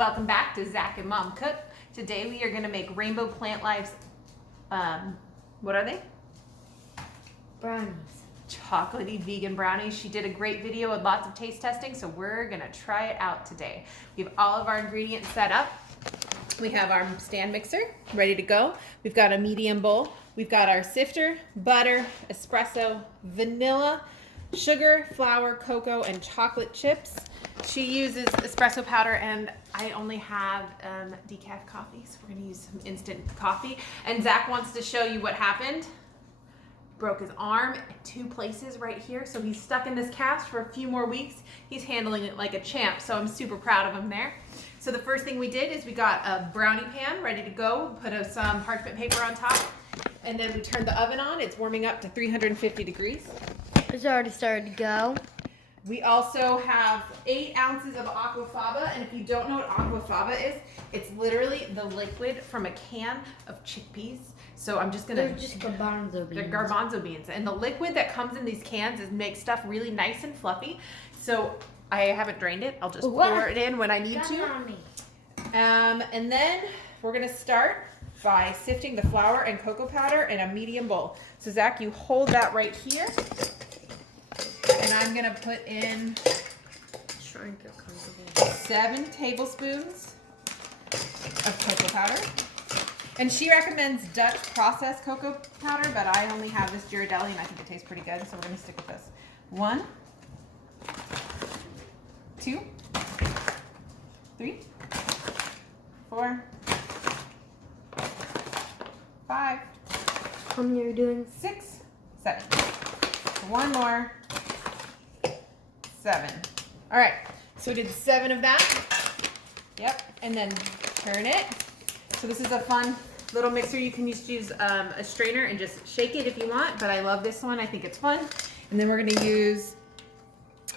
Welcome back to Zach and Mom Cook. Today we are going to make Rainbow Plant Life's, what are they? Brownies. Chocolatey vegan brownies. She did a great video with lots of taste testing, so we're going to try it out today. We have all of our ingredients set up. We have our stand mixer ready to go. We've got a medium bowl. We've got our sifter, butter, espresso, vanilla, sugar, flour, cocoa, and chocolate chips. She uses espresso powder, and I only have decaf coffee, so we're gonna use some instant coffee. And Zach wants to show you what happened. Broke his arm at 2 places right here, so he's stuck in this cast for a few more weeks. He's handling it like a champ, so I'm super proud of him there. So the first thing we did is we got a brownie pan ready to go, put some parchment paper on top, and then we turned the oven on. It's warming up to 350 degrees. It's already started to go. We also have 8 ounces of aquafaba, and if you don't know what aquafaba is, it's literally the liquid from a can of chickpeas. So I'm just gonna. They're just garbanzo beans. They're garbanzo beans, and the liquid that comes in these cans makes stuff really nice and fluffy. So I haven't drained it. I'll just pour it in when I need to. And then we're gonna start by sifting the flour and cocoa powder in a medium bowl. So Zach, you hold that right here. And I'm gonna put in 7 tablespoons of cocoa powder. And she recommends Dutch processed cocoa powder, but I only have this Ghirardelli and I think it tastes pretty good, so we're gonna stick with this. 1, 2, 3, 4, 5. How many are you doing? 6, 7. One more. 7. All right, so we did 7 of that. Yep, and then turn it. So this is a fun little mixer. You can just use a strainer and just shake it if you want, but I love this one. I think it's fun. And then we're gonna use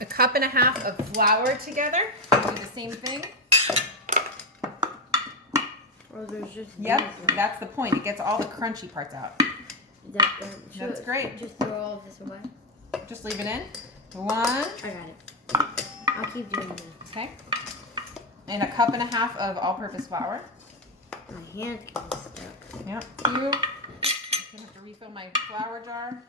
1.5 cups of flour together. Do the same thing. Oh, there's just That's the point. It gets all the crunchy parts out. That's great. Just throw all of this away. Just leave it in. 1. I got it. I'll keep doing this. Okay. And 1.5 cups of all-purpose flour. My hand is stuck. Yep. 2. I'm gonna have to refill my flour jar.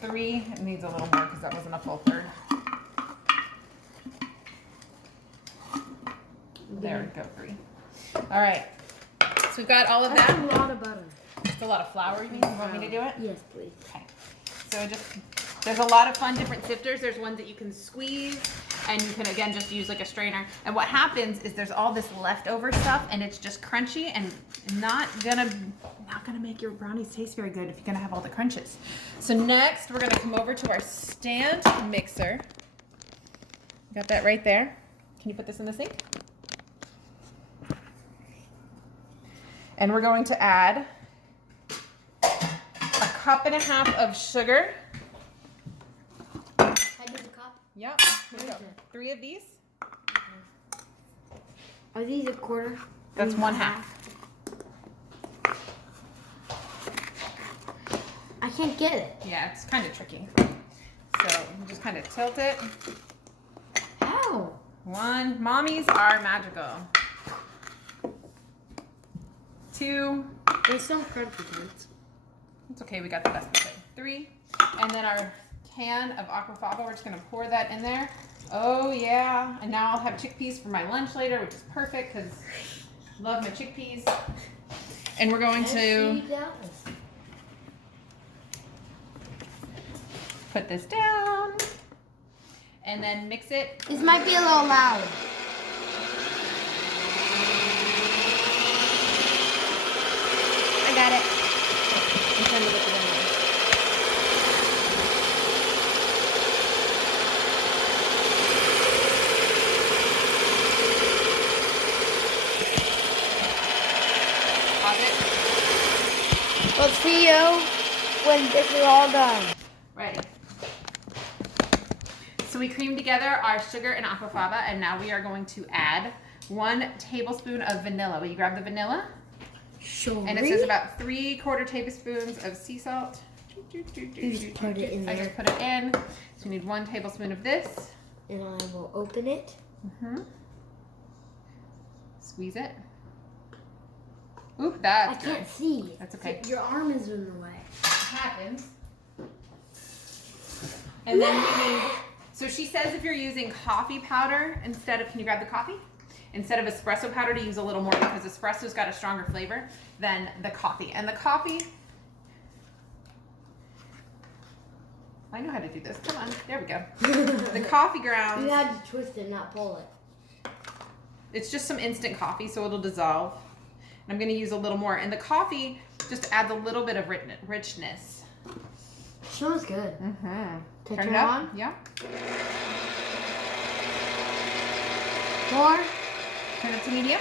3. It needs a little more because that wasn't a full third. There we go. 3. All right. So we've got all of that. That's a lot of butter. Just a lot of flour. You mean? You want me to do it? Yes, please. Okay. So there's a lot of fun different sifters. There's ones that you can squeeze, and you can again just use like a strainer. And what happens is there's all this leftover stuff, and it's just crunchy and not gonna make your brownies taste very good if you're gonna have all the crunches. So next we're gonna come over to our stand mixer. Got that right there. Can you put this in the sink? And we're going to add 1.5 cups of sugar. I do the cup. Yep. Here we go. 3 of these. Are these a quarter? That's 1/2. I can't get it. Yeah, it's kind of tricky. So you just kind of tilt it. How? 1. Mommies are magical. 2. There's some crunchy parts. It's okay, we got the best of it. 3. And then our can of aquafaba, we're just gonna pour that in there. Oh yeah, and now I'll have chickpeas for my lunch later, which is perfect because I love my chickpeas. And we're going to put this down and then mix it. This might be a little loud. I got it. I'm trying to look it in there. We'll see you when this is all done. Ready. So we creamed together our sugar and aquafaba, and now we are going to add 1 tablespoon of vanilla. Will you grab the vanilla? Sure. And it says about 3/4 tablespoons of sea salt. You just put it in I there. just put it in. So we need 1 tablespoon of this. And I will open it. Squeeze it. Oop, that's I can't see. That's okay. Your arm is in the way. It happens. And then we need, so she says if you're using coffee powder instead of, can you grab the coffee? Instead of espresso powder, to use a little more because espresso's got a stronger flavor than the coffee. And the coffee, I know how to do this. Come on, there we go. The coffee grounds. You had to twist it, not pull it. It's just some instant coffee, so it'll dissolve. And I'm gonna use a little more. And the coffee just adds a little bit of richness. Smells good. Mm-hmm. Can Turn turn it up. on? Yeah. More? Turn it to medium.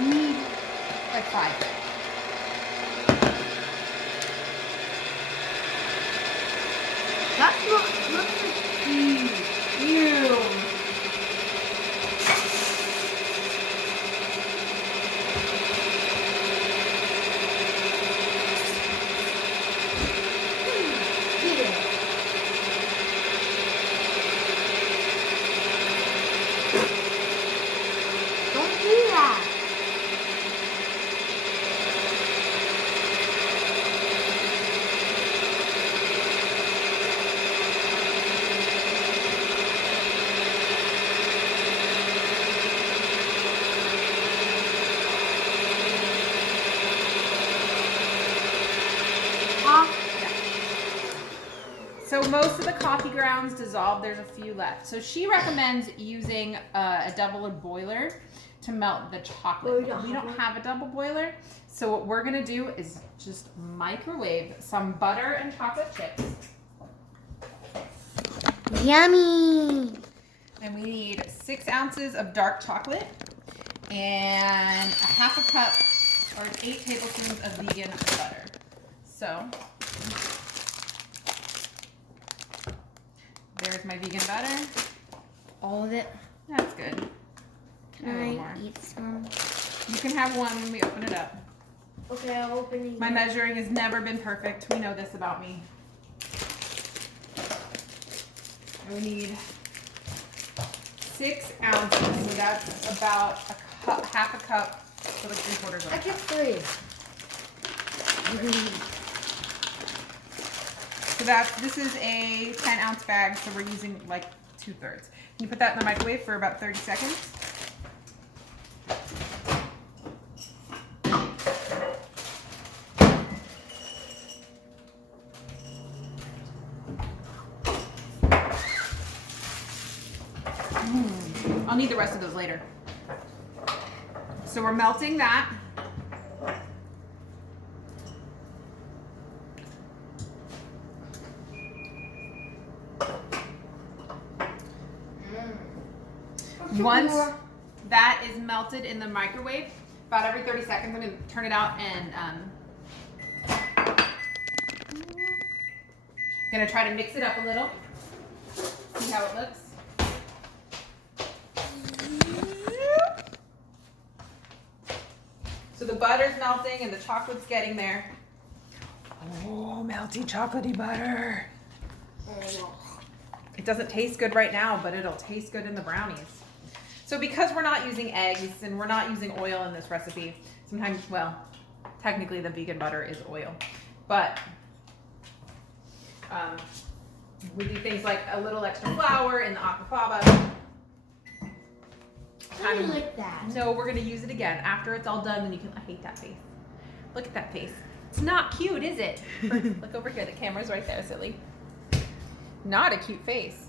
Need. Like 5. That's not. Ew. Don't do that. So most of the coffee grounds dissolve. There's a few left. So she recommends using a double boiler to melt the chocolate. Well, we don't have a double boiler. So what we're gonna do is just microwave some butter and chocolate chips. Yummy. And we need 6 ounces of dark chocolate and a half a cup or 8 tablespoons of vegan butter. So there's my vegan butter. All of it. That's good. Can A little I more. eat some? You can have one when we open it up. Okay, I'll open it. My measuring has never been perfect. We know this about me. And we need 6 ounces. So that's about a cup, half a cup, so like 3/4 of a I cup. get 3. So this is a 10-ounce bag, so we're using like 2/3. Can you put that in the microwave for about 30 seconds? I'll need the rest of those later. So we're melting that. Once that is melted in the microwave, about every 30 seconds, I'm going to turn it out and going to try to mix it up a little. See how it looks. So the butter's melting and the chocolate's getting there. Oh, melty chocolatey butter. It doesn't taste good right now, but it'll taste good in the brownies. So because we're not using eggs and we're not using oil in this recipe, sometimes, well, technically the vegan butter is oil, but we do things like a little extra flour in the aquafaba. I like that. No, we're gonna use it again after it's all done. Then you can. I hate that face. Look at that face. It's not cute, is it? Look over here. The camera's right there, silly. Not a cute face.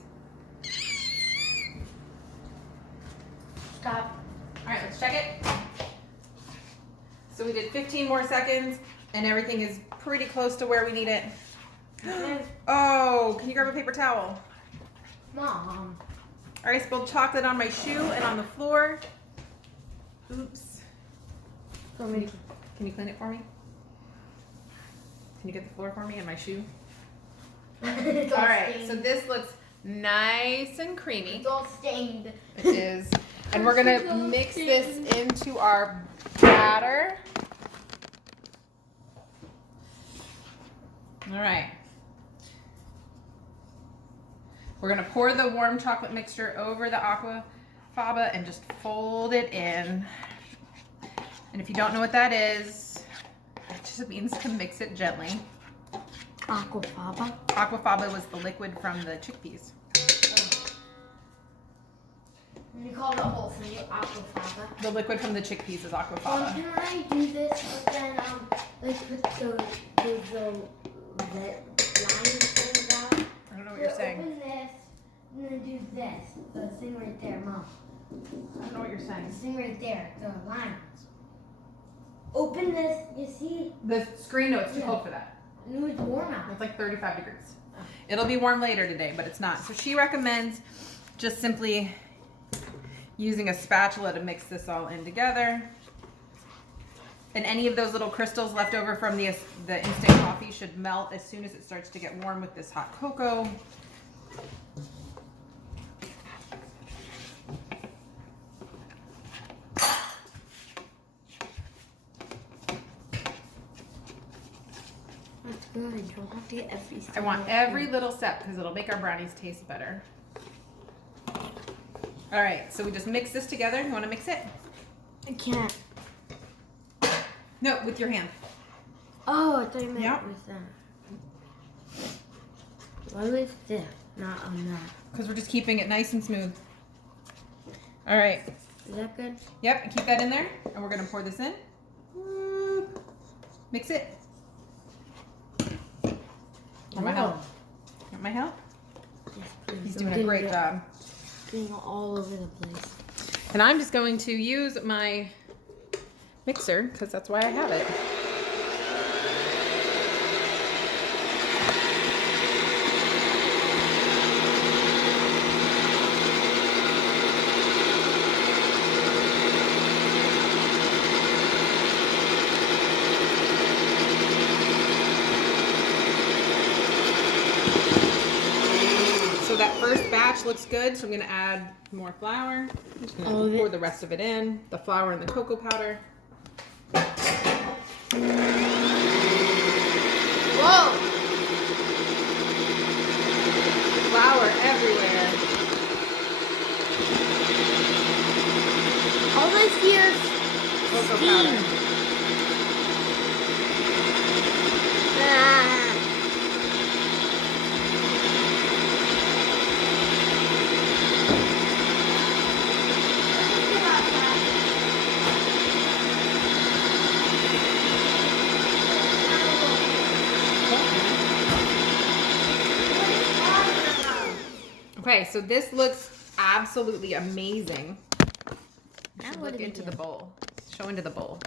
Stop. All right, let's check it. So we did 15 more seconds, and everything is pretty close to where we need it. Oh, can you grab a paper towel? Mom. I spilled chocolate on my shoe and on the floor. Oops. Can you clean it for me? Can you get the floor for me and my shoe? All right, stained. so this looks nice and creamy. It's all stained. It is. And we're gonna mix this into our batter. All right. We're gonna pour the warm chocolate mixture over the aqua aquafaba and just fold it in. And if you don't know what that is, it just means to mix it gently. Aquafaba. Aquafaba was the liquid from the chickpeas. You call the whole thing aquafaba. The liquid from the chickpeas is aquafaba. Can I do this, but then like put the line things out? I don't know what you're saying. Open this, and then do this. The thing right there, Mom. I don't know what you're saying. The thing right there, the lines. Open this, you see? The screen, no, it's too cold for that. No, it's warm out. It's like 35 degrees. It'll be warm later today, but it's not. So she recommends just simply using a spatula to mix this all in together. And any of those little crystals left over from the instant coffee should melt as soon as it starts to get warm with this hot cocoa. That's good. You don't have to get every I want every little step because it'll make our brownies taste better. All right, so we just mix this together. You want to mix it? I can't. No, with your hand. Oh, I thought you meant Yep. with that. Why was this? Not on that. Because we're just keeping it nice and smooth. All right. Is that good? Yep, and keep that in there. And we're going to pour this in. Whoop. Mix it. Want my help? Want my help? Yes, please. He's I'm doing a getting great it- job. Getting all over the place. And I'm just going to use my mixer because that's why I have it. So that first batch looks good, so I'm gonna add more flour. I'm just gonna All of it? pour the rest of it in, the flour and the cocoa powder. Whoa! Flour everywhere. All this here's Cocoa steam. powder. Ah. Okay, so this looks absolutely amazing. Now Should what look do we into do? the bowl. Show into the bowl.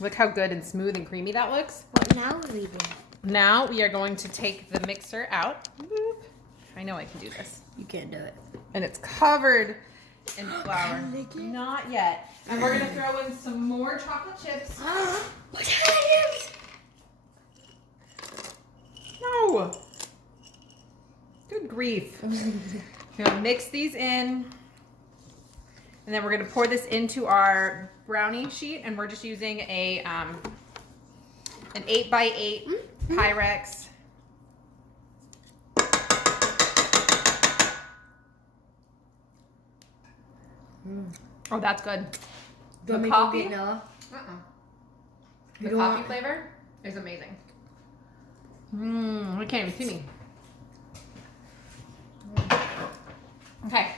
Look how good and smooth and creamy that looks. What now what do we do? Now we are going to take the mixer out. Boop. I know I can do this. You can't do it. And it's covered in flour. Can I lick it? Not yet. And we're gonna throw in some more chocolate chips. What kind No. Good grief. We're gonna mix these in. And then we're gonna pour this into our brownie sheet, and we're just using a an 8x8 Pyrex. Oh, that's good. The coffee, No. the You coffee want- flavor is amazing. I can't even see me. Okay,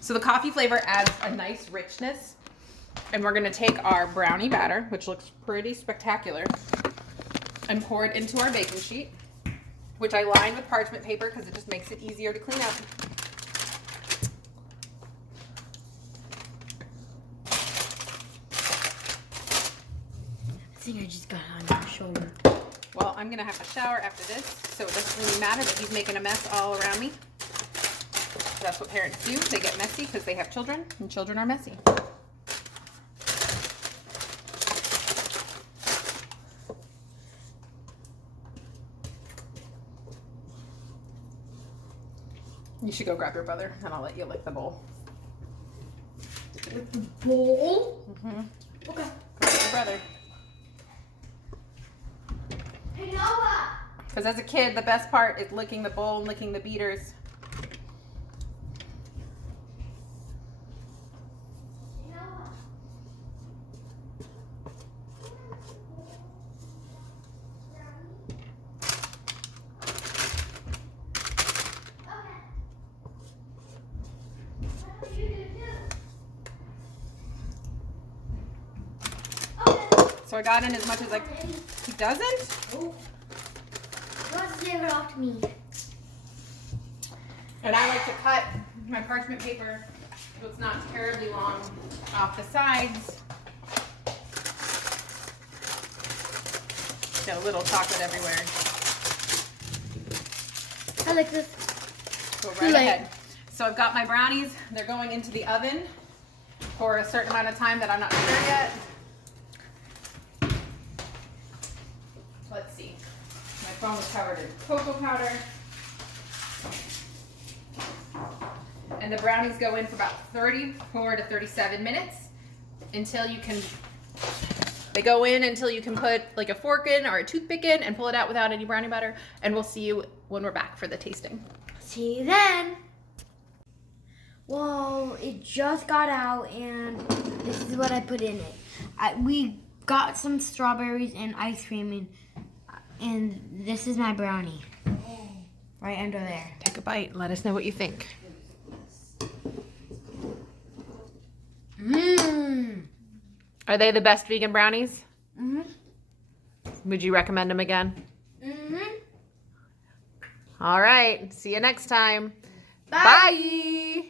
so the coffee flavor adds a nice richness, and we're gonna take our brownie batter, which looks pretty spectacular, and pour it into our baking sheet, which I line with parchment paper because it just makes it easier to clean up. I think I just got on your shoulder. Well, I'm gonna have a shower after this, so it doesn't really matter that he's making a mess all around me. That's what parents do. They get messy because they have children, and children are messy. You should go grab your brother, and I'll let you lick the bowl. With the bowl? Mm-hmm. Okay. Go get your brother. Hey, Noah! Because as a kid, the best part is licking the bowl and licking the beaters. So I got in as much as he doesn't? Oh. Don't give it off to me. And I like to cut my parchment paper so it's not terribly long off the sides. Get a little chocolate everywhere. I like this. Go right ahead. So I've got my brownies. They're going into the oven for a certain amount of time that I'm not sure yet. Let's see. My phone was covered in cocoa powder. And the brownies go in for about 34 to 37 minutes until you can, they go in until you can put like a fork in or a toothpick in and pull it out without any brownie batter. And we'll see you when we're back for the tasting. See you then. Well, it just got out and this is what I put in it. We got some strawberries and ice cream and this is my brownie. Right under there. Take a bite. Let us know what you think. Mmm. Are they the best vegan brownies? Mm-hmm. Would you recommend them again? Mm-hmm. All right. See you next time. Bye. Bye.